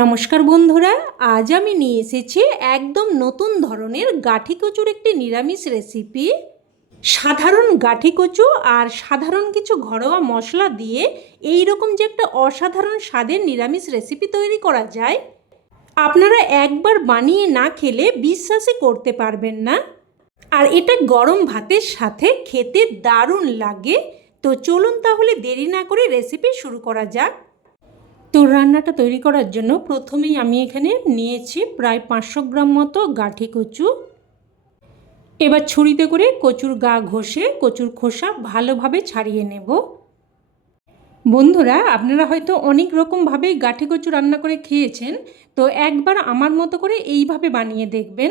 নমস্কার বন্ধুরা, আজ আমি নিয়ে এসেছি একদম নতুন ধরনের গাঠি কচুর একটি নিরামিষ রেসিপি। সাধারণ গাঠি কচু আর সাধারণ কিছু ঘরোয়া মশলা দিয়ে এই রকম যে একটা অসাধারণ স্বাদের নিরামিষ রেসিপি তৈরি করা যায়, আপনারা একবার বানিয়ে না খেলে বিশ্বাসই করতে পারবেন না। আর এটা গরম ভাতের সাথে খেতে দারুণ লাগে। তো চলুন তাহলে দেরি না করে রেসিপি শুরু করা যাক। তো রান্নাটা তৈরি করার জন্য প্রথমেই আমি এখানে নিয়েছি প্রায় 500 গ্রাম মতো গাঠি কচু। এবার ছুরিতে করে কচুর গা ঘষে কচুর খোসা ভালোভাবে ছাড়িয়ে নেব। বন্ধুরা, আপনারা হয়তো অনেক রকমভাবেই গাঠি কচু রান্না করে খেয়েছেন, তো একবার আমার মতো করে এইভাবে বানিয়ে দেখবেন।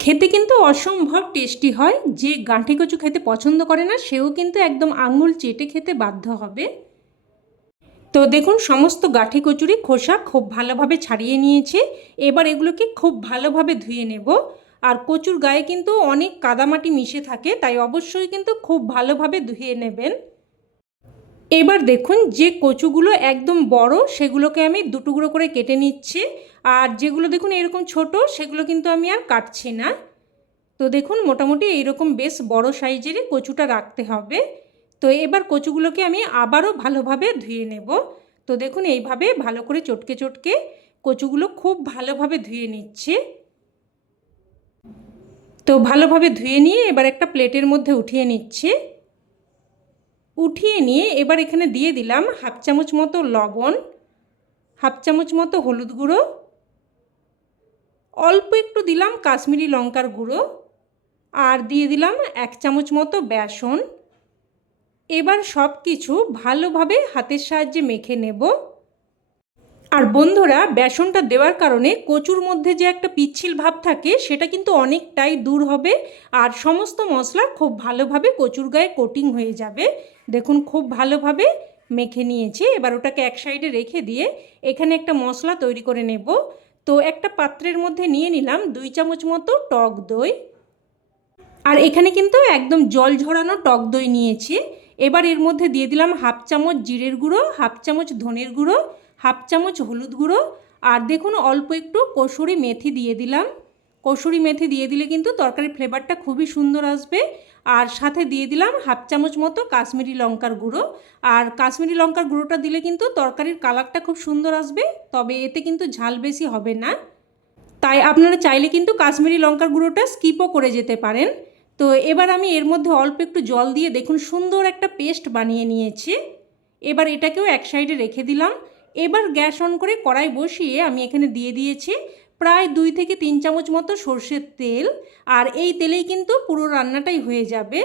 খেতে কিন্তু অসম্ভব টেস্টি হয়। যে গাঠি কচু খেতে পছন্দ করে না সেও কিন্তু একদম আঙুল চেটে খেতে বাধ্য হবে। তো দেখুন, সমস্ত গাঠি কচুরি খোসা খুব ভালোভাবে ছাড়িয়ে নিয়েছি। এবার এগুলোকে খুব ভালোভাবে ধুয়ে নেব। আর কচুর গায়ে কিন্তু অনেক কাদামাটি মিশে থাকে, তাই অবশ্যই কিন্তু খুব ভালোভাবে ধুয়ে নেবেন। এবার দেখুন, যে কচুগুলো একদম বড় সেগুলোকে আমি দুটুকরো করে কেটে নিচ্ছি। আর যেগুলো দেখুন এরকম ছোট সেগুলো কিন্তু আমি আর কাটছি না। তো দেখুন, মোটামুটি এইরকম বেশ বড় সাইজেরই কচুটা রাখতে হবে। তো এবার কচুগুলোকে আমি আবারও ভালোভাবে ধুয়ে নেব। তো দেখুন, এইভাবে ভালো করে চটকে চটকে কচুগুলো খুব ভালোভাবে ধুয়ে নিচ্ছে। তো ভালোভাবে ধুয়ে নিয়ে এবার একটা প্লেটের মধ্যে উঠিয়ে নিচ্ছে। উঠিয়ে নিয়ে এবার এখানে দিয়ে দিলাম হাফ চামচ মতো লবণ, হাফ চামচ মতো হলুদ গুঁড়ো, অল্প একটু দিলাম কাশ্মীরি লঙ্কার গুঁড়ো, আর দিয়ে দিলাম 1 চামচ মতো বেসন। এবার সব কিছু ভালোভাবে হাতের সাহায্যে মেখে নেব। আর বন্ধুরা, বেসনটা দেওয়ার কারণে কচুর মধ্যে যে একটা পিচ্ছিল ভাব থাকে সেটা কিন্তু অনেকটাই দূর হবে। আর সমস্ত মশলা খুব ভালোভাবে কচুর গায়ে কোটিং হয়ে যাবে। দেখুন, খুব ভালোভাবে মেখে নিয়েছি। এবার ওটাকে এক সাইডে রেখে দিয়ে এখানে একটা মশলা তৈরি করে নেব। তো একটা পাত্রের মধ্যে নিয়ে নিলাম 2 চামচ মতো টক দই। আর এখানে কিন্তু একদম জল ঝরানো টক দই নিয়েছি। এবার এর মধ্যে দিয়ে দিলাম হাফ চামচ জিরের গুঁড়ো, হাফ চামচ ধনের গুঁড়ো, হাফ চামচ হলুদ গুঁড়ো, আর দেখুন অল্প একটু কসুরি মেথি দিয়ে দিলাম। কসুরি মেথি দিয়ে দিলে কিন্তু তরকারির ফ্লেভারটা খুবই সুন্দর আসবে। আর সাথে দিয়ে দিলাম হাফ চামচ মতো কাশ্মীরি লঙ্কার গুঁড়ো। আর কাশ্মীরি লঙ্কার গুঁড়োটা দিলে কিন্তু তরকারির কালারটা খুব সুন্দর আসবে, তবে এতে কিন্তু ঝাল বেশি হবে না। তাই আপনারা চাইলে কিন্তু কাশ্মীরি লঙ্কার গুঁড়োটা স্কিপও করে যেতে পারেন। তো এবার আমি এর মধ্যে অল্প একটু জল দিয়ে দেখুন সুন্দর একটা পেস্ট বানিয়ে নিয়েছি। এবার এটাকেও এক সাইডে রেখে দিলাম। এবার গ্যাস অন করে কড়াই বসিয়ে আমি এখানে দিয়ে দিয়েছি প্রায় 2 থেকে 3 চামচ মতো সর্ষের তেল। আর এই তেলেই কিন্তু পুরো রান্নাটাই হয়ে যাবে।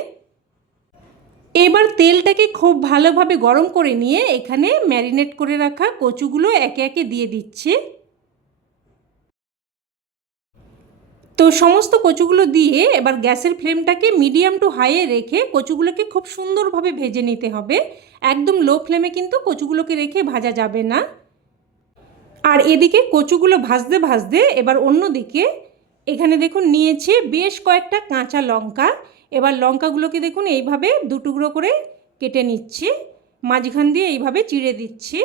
এবার তেলটাকে খুব ভালোভাবে গরম করে নিয়ে এখানে ম্যারিনেট করে রাখা কচুগুলো একে একে দিয়ে দিচ্ছি। তো সমস্ত কচুগুলো দিয়ে এবার গ্যাসের ফ্লেমটাকে মিডিয়াম টু হাইয়ে রেখে কচুগুলোকে খুব সুন্দরভাবে ভেজে নিতে হবে। একদম লো ফ্লেমে কিন্তু কচুগুলোকে রেখে ভাজা যাবে না। আর এদিকে কচুগুলো ভাজতে ভাজতে এবার অন্যদিকে এখানে দেখুন নিয়েছি বেশ কয়েকটা কাঁচা লঙ্কা। এবার লঙ্কাগুলোকে দেখুন এইভাবে দুটুকরো করে কেটে নিচ্ছি, মাঝখান দিয়ে এইভাবে চিড়ে দিচ্ছি।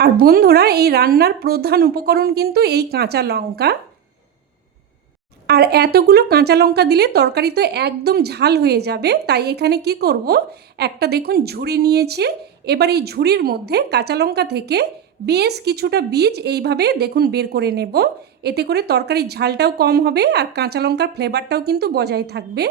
আর বন্ধুরা, এই রান্নার প্রধান উপকরণ কিন্তু এই কাঁচা লঙ্কা। আর এতগুলো কাঁচা লঙ্কা দিলে তরকারি তো একদম ঝাল হয়ে যাবে। তাই এখানে কি করব, একটা দেখুন ঝুড়ি নিয়েছি। এবার এই ঝুড়ির মধ্যে কাঁচা লঙ্কা থেকে বেশ কিছুটা বীজ এইভাবে দেখুন বের করে নেব। এতে করে তরকারির ঝালটাও কম হবে আর কাঁচা লঙ্কার ফ্লেভারটাও কিন্তু বজায় থাকবে।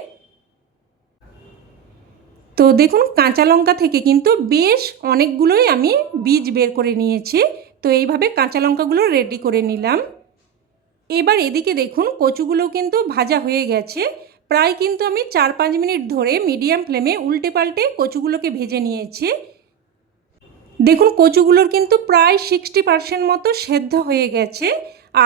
তো দেখুন, কাঁচা লঙ্কা থেকে কিন্তু বেশ অনেকগুলোই আমি বীজ বের করে নিয়েছি। তো এইভাবে কাঁচা লঙ্কাগুলো রেডি করে নিলাম। এবার এদিকে দেখুন কচুগুলো কিন্তু ভাজা হয়ে গেছে। প্রায় কিন্তু আমি 4-5 মিনিট ধরে মিডিয়াম ফ্লেমে উল্টে পাল্টে কচুগুলোকে ভেজে নিয়েছি। দেখুন কচুগুলোর কিন্তু প্রায় 60% মতো সেদ্ধ হয়ে গেছে।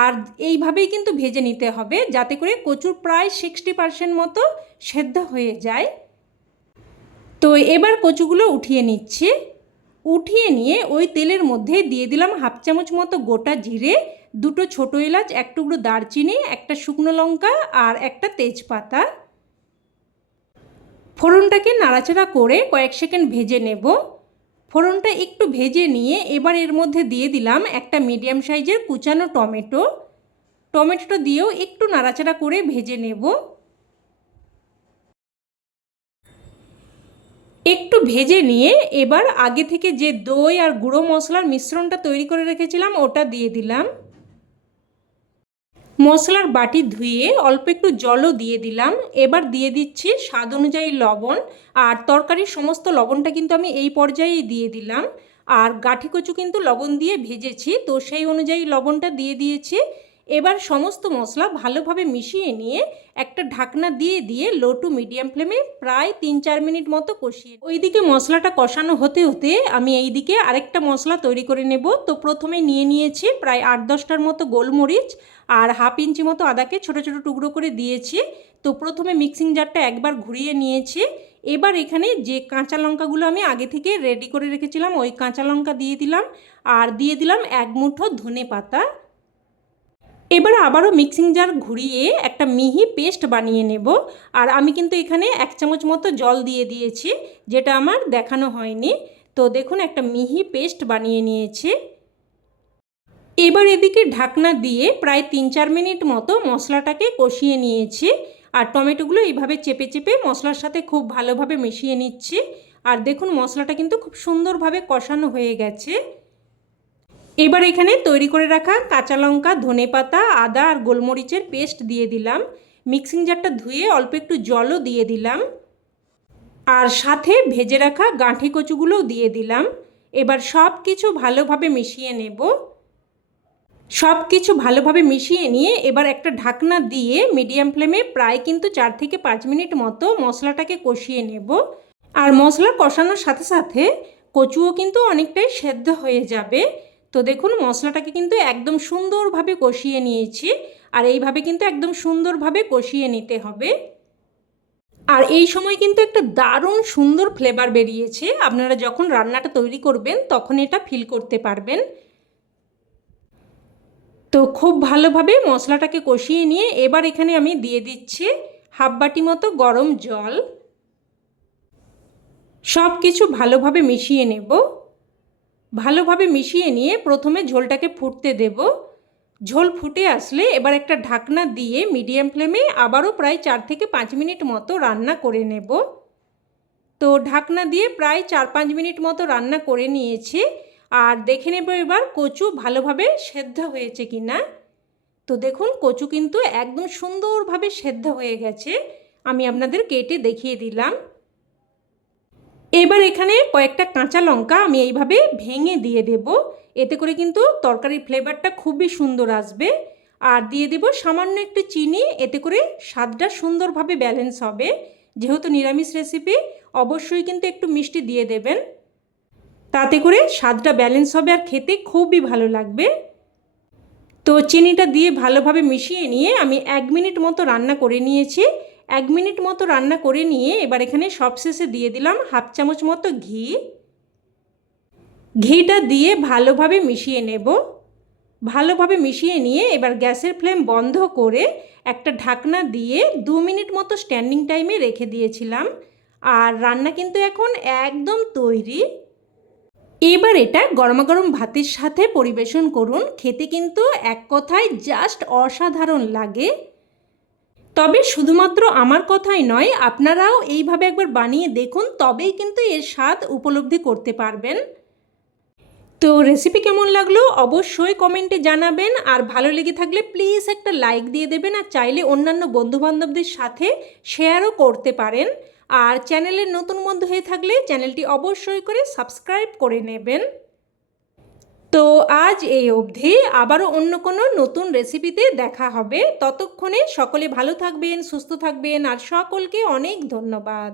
আর এইভাবেই কিন্তু ভেজে নিতে হবে যাতে করে কচুর প্রায় 60% মতো সেদ্ধ হয়ে যায়। তো এবার কচুগুলো উঠিয়ে নিচ্ছি। উঠিয়ে নিয়ে ওই তেলের মধ্যে দিয়ে দিলাম হাফ চামচ মতো গোটা জিরে, 2টো ছোটো এলাচ, 1 টুকরো দারচিনি, একটা শুকনো লঙ্কা আর একটা তেজপাতা। ফোড়নটাকে নাড়াচাড়া করে কয়েক সেকেন্ড ভেজে নেব। ফোড়নটা একটু ভেজে নিয়ে এবার এর মধ্যে দিয়ে দিলাম একটা মিডিয়াম সাইজের কুচানো টমেটো। টমেটোটা দিয়েও একটু নাড়াচাড়া করে ভেজে নেব। একটু ভেজে নিয়ে এবার আগে থেকে যে দই আর গুঁড়ো মশলার মিশ্রণটা তৈরি করে রেখেছিলাম ওটা দিয়ে দিলাম। মশলার বাটি ধুয়ে অল্প একটু জলও দিয়ে দিলাম। এবার দিয়ে দিচ্ছি স্বাদ অনুযায়ী লবণ, আর তরকারির সমস্ত লবণটা কিন্তু আমি এই পর্যায়েই দিয়ে দিলাম। আর গাঁঠি কচু কিন্তু লবণ দিয়ে ভেজেছি, তো সেই অনুযায়ী লবণটা দিয়ে দিয়েছি। এবার সমস্ত মশলা ভালোভাবে মিশিয়ে নিয়ে একটা ঢাকনা দিয়ে দিয়ে লো টু মিডিয়াম ফ্লেমে প্রায় 3-4 মিনিট মতো কষিয়ে, ওইদিকে মশলাটা কষানো হতে হতে আমি এইদিকে আরেকটা মশলা তৈরি করে নেব। তো প্রথমে নিয়ে নিয়েছি প্রায় 8-10টার মতো গোলমরিচ, আর হাফ ইঞ্চি মতো আদাকে ছোট ছোট টুকরো করে দিয়েছি। তো প্রথমে মিক্সিং জারটা একবার ঘুরিয়ে নিয়েছি। এবার এখানে যে কাঁচা লঙ্কাগুলো আমি আগে থেকে রেডি করে রেখেছিলাম ওই কাঁচা লঙ্কা দিয়ে দিলাম, আর দিয়ে দিলাম 1 মুঠো ধনে পাতা। এবার আবারও মিক্সিং জার ঘুরিয়ে একটা মিহি পেস্ট বানিয়ে নেব। আর আমি কিন্তু এখানে 1 চামচ মতো জল দিয়ে দিয়েছি, যেটা আমার দেখানো হয়নি। তো দেখুন একটা মিহি পেস্ট বানিয়ে নিয়েছি। এবার এদিকে ঢাকনা দিয়ে প্রায় 3-4 মিনিট মতো মশলাটাকে কষিয়ে নিয়েছি। আর টমেটোগুলো এইভাবে চেপে চেপে মশলার সাথে খুব ভালোভাবে মিশিয়ে নিচ্ছি। আর দেখুন মশলাটা কিন্তু খুব সুন্দরভাবে কষানো হয়ে গেছে। এবার এখানে তৈরি করে রাখা কাঁচা লঙ্কা, ধনেপাতা, আদা আর গোলমরিচের পেস্ট দিয়ে দিলাম। মিক্সিং জারটা ধুয়ে অল্প একটু জলও দিয়ে দিলাম, আর সাথে ভেজে রাখা গাঁঠি কচুগুলোও দিয়ে দিলাম। এবার সব কিছু ভালোভাবে মিশিয়ে নেব। সব কিছু ভালোভাবে মিশিয়ে নিয়ে এবার একটা ঢাকনা দিয়ে মিডিয়াম ফ্লেমে প্রায় কিন্তু 4 থেকে 5 মিনিট মতো মশলাটাকে কষিয়ে নেব। আর মশলা কষানোর সাথে সাথে কচুও কিন্তু অনেকটাই সেদ্ধ হয়ে যাবে। তো দেখুন মশলাটাকে কিন্তু একদম সুন্দরভাবে কষিয়ে নিয়েছি, আর এইভাবে কিন্তু একদম সুন্দরভাবে কষিয়ে নিতে হবে। আর এই সময় কিন্তু একটা দারুণ সুন্দর ফ্লেভার বেরিয়েছে। আপনারা যখন রান্নাটা তৈরি করবেন তখন এটা ফিল করতে পারবেন। তো খুব ভালোভাবে মশলাটাকে কষিয়ে নিয়ে এবার এখানে আমি দিয়ে দিচ্ছি হাফ বাটি মতো গরম জল। সব কিছু ভালোভাবে মিশিয়ে নেব। ভালোভাবে মিশিয়ে নিয়ে প্রথমে ঝোলটাকে ফুটতে দেব। ঝোল ফুটে আসলে এবার একটা ঢাকনা দিয়ে মিডিয়াম ফ্লেমে আবারও প্রায় 4 থেকে 5 মিনিট মতো রান্না করে নেব। তো ঢাকনা দিয়ে প্রায় 4-5 মিনিট মতো রান্না করে নিয়েছি। আর দেখে নেব এবার কচু ভালোভাবে সেদ্ধ হয়েছে কি না। তো দেখুন কচু কিন্তু একদম সুন্দরভাবে সেদ্ধ হয়ে গেছে। আমি আপনাদের কেটে দেখিয়ে দিলাম। এবার এখানে কয়েকটা কাঁচা লঙ্কা আমি এইভাবে ভেঙে দিয়ে দেব। এতে করে কিন্তু তরকারির ফ্লেভারটা খুবই সুন্দর আসবে। আর দিয়ে দেব সামান্য একটু চিনি, এতে করে স্বাদটা সুন্দরভাবে ব্যালেন্স হবে। যেহেতু নিরামিষ রেসিপি অবশ্যই কিন্তু একটু মিষ্টি দিয়ে দেবেন, তাতে করে স্বাদটা ব্যালেন্স হবে আর খেতে খুবই ভালো লাগবে। তো চিনিটা দিয়ে ভালোভাবে মিশিয়ে নিয়ে আমি 1 মিনিট মতো রান্না করে নিয়েছি। 1 মিনিট মতো রান্না করে নিয়ে এবার এখানে সবশেষে দিয়ে দিলাম হাফ চামচ মতো ঘি। ঘিটা দিয়ে ভালোভাবে মিশিয়ে নেব। ভালোভাবে মিশিয়ে নিয়ে এবার গ্যাসের ফ্লেম বন্ধ করে একটা ঢাকনা দিয়ে 2 মিনিট মতো স্ট্যান্ডিং টাইমে রেখে দিয়েছিলাম। আর রান্না কিন্তু এখন একদম তৈরি। এবার এটা গরমাগরম ভাতের সাথে পরিবেশন করুন। খেতে কিন্তু এক কথায় জাস্ট অসাধারণ লাগে। তবে শুধুমাত্র আমার কথাই নয়, আপনারাও এইভাবে একবার বানিয়ে দেখুন, তবেই কিন্তু এর স্বাদ উপলব্ধি করতে পারবেন। তো রেসিপি কেমন লাগলো অবশ্যই কমেন্টে জানাবেন। আর ভালো লেগে থাকলে প্লিজ একটা লাইক দিয়ে দেবেন, আর চাইলে অন্যান্য বন্ধুবান্ধবদের সাথে শেয়ারও করতে পারেন। আর চ্যানেলের নতুন বন্ধু হয়ে থাকলে চ্যানেলটি অবশ্যই করে সাবস্ক্রাইব করে নেবেন। তো আজ এই অবধি, আবারও অন্য কোনো নতুন রেসিপিতে দেখা হবে। ততক্ষণে সকলে ভালো থাকবেন, সুস্থ থাকবেন, আর সকলকে অনেক ধন্যবাদ।